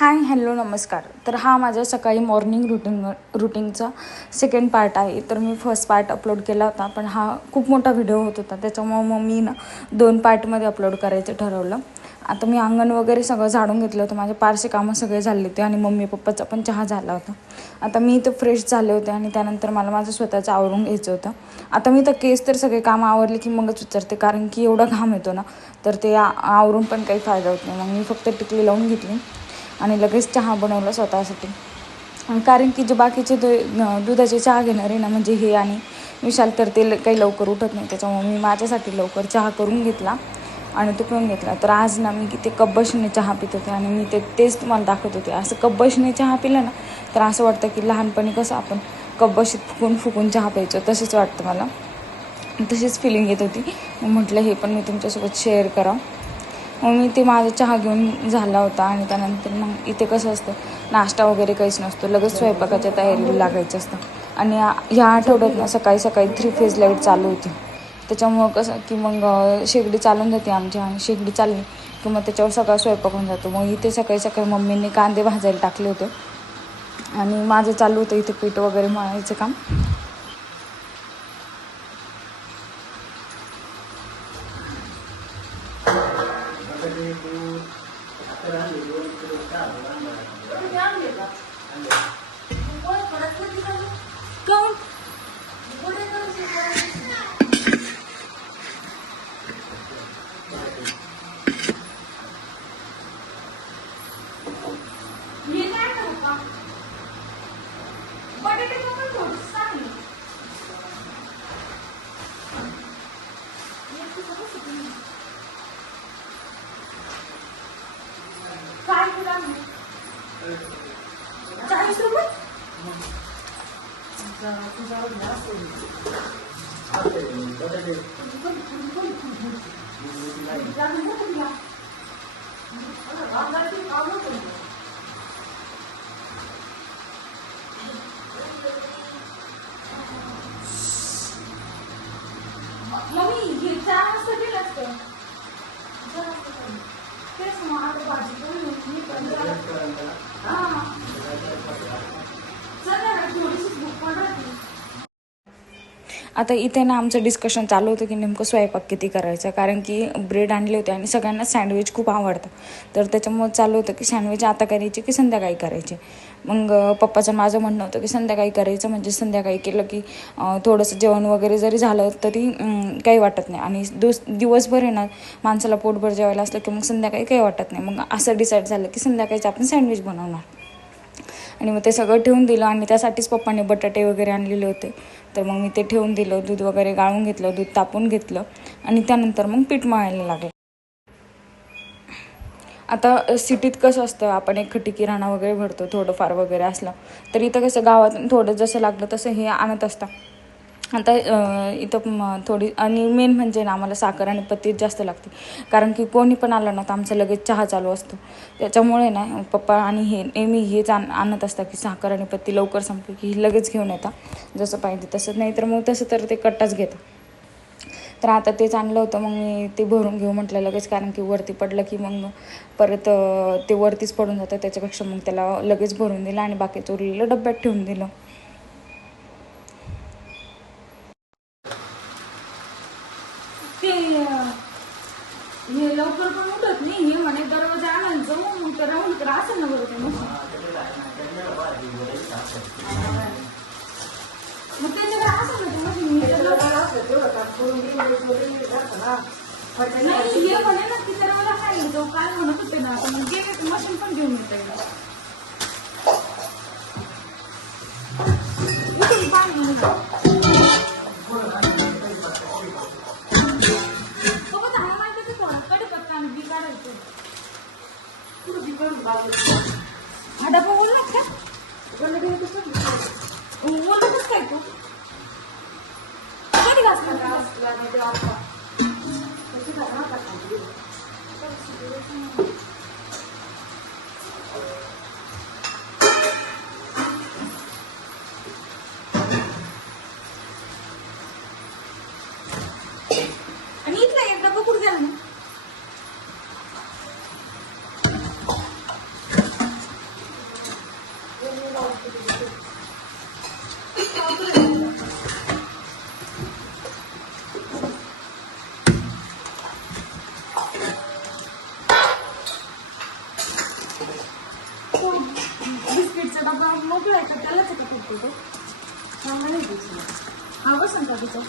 Hi hello नमस्कार. तर हा माझा सकाळी मॉर्निंग रुटीनचा सेकंड पार्ट आहे. तर मी फर्स्ट पार्ट अपलोड केला होता, पण हा खूप मोठा व्हिडिओ होत होता, त्याच्यामुळे मग मी ना 2 पार्टमध्ये अपलोड करायचं ठरवलं. आता मी अंगण वगैरे सगळं झाडून घेतलं होतं, माझे पारसे कामं सगळे झाले होते आणि मम्मी पप्पाचा पण चहा झाला होता. आता मी इथं फ्रेश झाले होते आणि त्यानंतर मला माझं स्वतःचं आवरून घ्यायचं होतं. आता मी तर केस तर सगळे कामं आवरले की मगच विचारते, कारण की एवढा घाम येतो ना, तर ते आवरून पण काही फायदा होत नाही. मग मी फक्त टिकली लावून घेतली आणि लगेच चहा बनवला स्वतःसाठी. कारण की जे बाकीचे दुधाचे चहा घेणारे ना, म्हणजे हे आणि विशाल, तर ते काही लवकर उठत नाही. त्याच्यामुळे मी माझ्यासाठी लवकर चहा करून घेतला आणि तो पिऊन घेतला. तर आज ना मी ते कब्बशीने चहा पित होते आणि मी तेच तुम्हाला दाखवत होते. असं कब्बशीने चहा पिलं ना, तर असं वाटतं की लहानपणी कसं आपण कब्बशीत फुकून चहा प्यायचो, तसेच वाटतं मला. तशीच फिलिंग येत होती. मग म्हटलं हे पण मी तुमच्यासोबत शेअर करावं. मग मी ते माझा चहा घेऊन झाला होता आणि त्यानंतर मग इथे कसं असतं, नाश्ता वगैरे काहीच नसतो, लगेच स्वयंपाकाच्या तयारीला लागायचं असतं. आणि ह्या आठवड्यात ना सकाळी 3 फेज लाईट चालू होती. त्याच्यामुळं कसं की मग शेगडी चालून जाते आमची, आणि शेगडी चालली की मग त्याच्यावर सगळा स्वयंपाक होऊन जातो. मग इथे सकाळी मम्मीने कांदे भाजायला टाकले होते आणि माझं चालू होतं इथे पीठ वगैरे मळायचं काम. आता इथे ना आमचं डिस्कशन चालू होतं की नेमकं स्वयंपाक किती करायचा, कारण की ब्रेड आणले होते आणि सगळ्यांना सँडविच खूप आवडतं. तर त्याच्यामुळे चालू होतं की सँडविच आता करायचे की संध्याकाळी करायचे. मग पप्पाचं माझं म्हणणं होतं की संध्याकाळी करायचं, म्हणजे संध्याकाळी केलं की थोडंसं जेवण वगैरे जरी झालं तरी काही वाटत नाही, आणि दिवसभर आहे ना माणसाला पोटभर जेवायला असलं की मग संध्याकाळी काही वाटत नाही. मग असं डिसाईड झालं की संध्याकाळीच आपण सँडविच बनवणार. आणि मग ते सगळं ठेवून दिलं, आणि त्यासाठीच पप्पाने बटाटे वगैरे आणलेले होते. तर मग मी ते ठेवून दिलं, दूध वगैरे गाळून घेतलं, दूध तापून घेतलं आणि त्यानंतर मग पीठ मळायला लागलं. आता सिटीत कसं असतं, आपण एक खट्टी किराणा वगैरे भरतो थोडंफार वगैरे असलं, तर इथं कसं गावातून थोडं जसं लागलं तसं हे आणत असतं. आता इथं थोडी, आणि मेन म्हणजे ना आम्हाला साखर आणि पत्तीच जास्त लागते, कारण की कोणी पण आलं ना तर आमचं लगेच चहा चालू असतो. त्याच्यामुळे ना पप्पा आणि हे नेहमी हेच आणत असतात की साखर आणि पत्ती लवकर संपली की लगेच घेऊन येतात, जसं पाहिजे तसं. नाही तर मग तसं तर ते कट्टाच घेतात. तर आता तेच आणलं होतं, मग मी ते भरून घेऊ म्हटलं लगेच, कारण की वरती पडलं की मग परत ते वरतीच पडून जातं. त्याच्यापेक्षा मग त्याला लगेच भरून दिलं आणि बाकीचं उरलेलं डब्यात ठेवून दिलं. हे लवकर पण उठत नाही, हे म्हणे दरवाजा आणायचं मग राहून तर असं ना बरोबर. मग त्याच्याकडे असं ना मशीन नाही, हे म्हणे ना की दरवाजा खायला काय म्हणत होते ना, आता मग गेले मशीन पण घेऊन येते. डबा बोलला का बोलतच काय तू कधी घासला. आणि इथला एक डबा कुठे गेला ना. मोठं आहे का त्यालाच का करतो तो चांगला नाही दिसला हा बसन का तिचं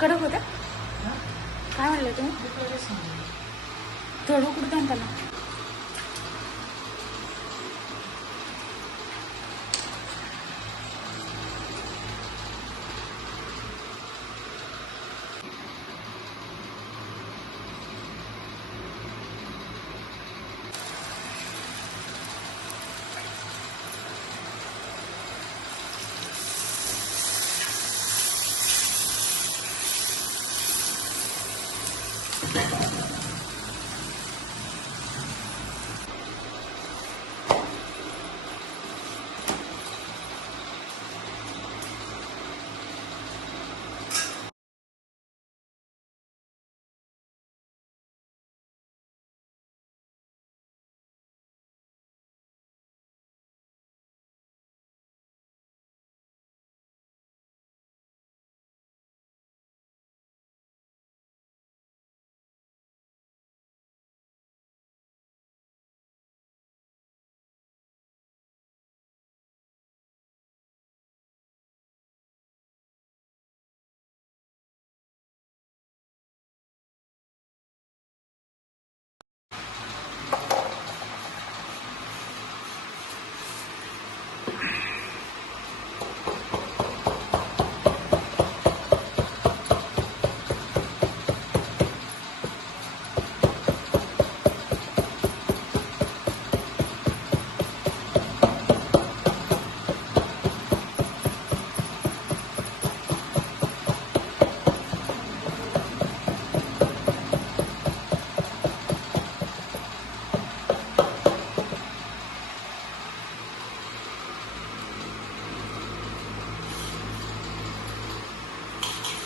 कडक होत्या काय म्हणलं तुम्ही थोडं कुठं त्याला